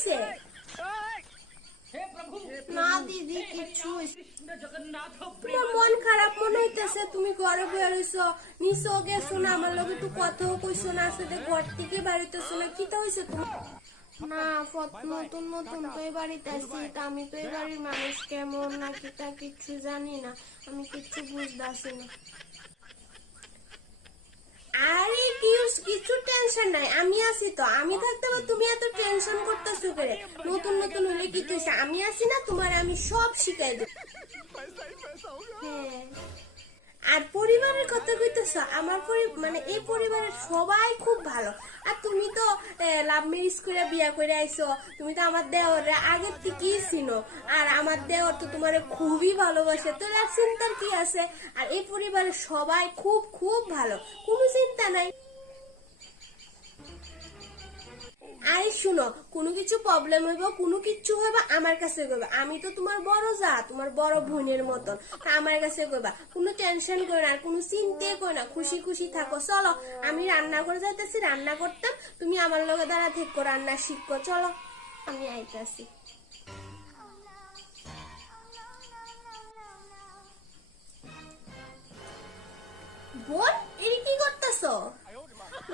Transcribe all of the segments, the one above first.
হইছে? না দিদি কিছু তোমার মন খারাপ মনে হইতেছে, তুমি ঘরে বেরোইছো, নিচেও গেছো না, আমার লগে একটু কথাও কইছো না, সাথে ঘর থেকে বাড়িতেছো না, কিটা হইছে তোমার? না নতুন নতুন তো এই বাড়িতে আসছি, আমি তো এই বাড়ির মানুষ কেমন না কিটা কিচ্ছু জানি না, আমি কিচ্ছু বুঝতেছি না। আরে কিছু টেনশন নাই, আমি আছি তো, আমি থাকতে তুমি এত টেনশন করতেছো করে? নতুন নতুন হলে কি তুইছে, আমি আছি না, তোমার আমি সব শিখাই দেব। হ্যাঁ, আর পরিবারের কথা কইতেছ, আমার মানে এই পরিবারের সবাই খুব ভালো। আর তুমি তো লাভ ম্যারেজ করে বিয়া করে আইছো, তুমি তো আমার দেওরে আগের থেকেই চিনো, আর আমার দেওর তো তোমার খুবই ভালোবাসে, তো আর চিন্তার কি আছে? আর এই পরিবারের সবাই খুব খুব ভালো, কোনো চিন্তা নাই। আরে শুনো, কোনো কিছু প্রবলেম হইব, কোনো কিছু হইব আমার কাছে কইবা, আমি তো তোমার বড় যা, তোমার বড় বোনের মতন, তা আমার কাছে কইবা, কোনো টেনশন করো না, আর কোনো চিন্তা করো না, খুশি খুশি থাকো। চলো আমি রান্না করে যাইতেছি, রান্না করতাম, তুমি আমার লগে দাঁড়া থেকো, রান্না শিখো, চলো আমি আইতাছি। বোন এই কি করতেছো?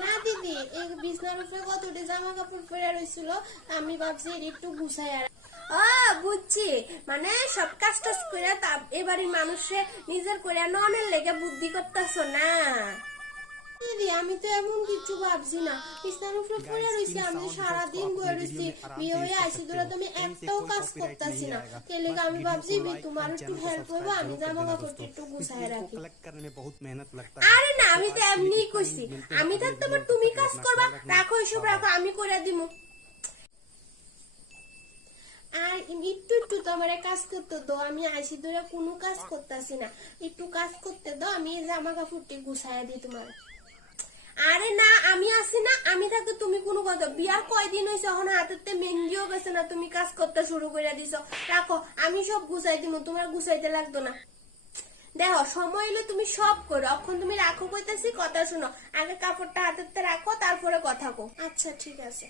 না দিদি, এই বিছনার উপরে কতটি জামা কাপড় পরে রইছিল, আমি ভাবছি একটু গুছাই। বুঝছি, মানে সব কাজ টাজ করে এবারে মানুষে নিজের করে ননের লেগে বুদ্ধি করতেছো না দিদি? আমি তো এমন কিছু ভাবছি না, বিছনার উপরে পড়ে রইছি, আমি সারাদিন বয়ে রইছি, বিয়ে হয়ে আইছি তোরা, তুমি একটাও কাজ করতেছি না, তাহলে আমি ভাবছি তোমার একটু হেল্প করবো, আমি জামা কাপড় একটু গুছাই রাখি। আরে না, আমি তো এমনি কইছি, আমি থাকতে তুমি কাজ করবা, রাখো এসব রাখো, আমি করে দিব। আর একটু একটু তো আমার কাজ করতে দাও, আমি আইসি ধরে কোনো কাজ করতেছি না, একটু কাজ করতে দাও, আমি জামা কাপড়টি গুছাইয়া দিই তোমার। আরে না, আমি আছি না, আমি থাকতে তুমি কোনো কথা, বিয়ার কয়দিন হয়েছে, এখন হাতেতে মেহেন্দিও গেছে না, তুমি কাজ করতে শুরু করে দিছো, রাখো আমি সব গুছাই দিব, তোমার গুছাইতে লাগতো না। দেখো সময় হলে তুমি সব করো, এখন তুমি রাখো কইতেছি, কথা শুনো, আগে কাপড়টা হাতেতে রাখো, তারপরে কথা কো। আচ্ছা ঠিক আছে।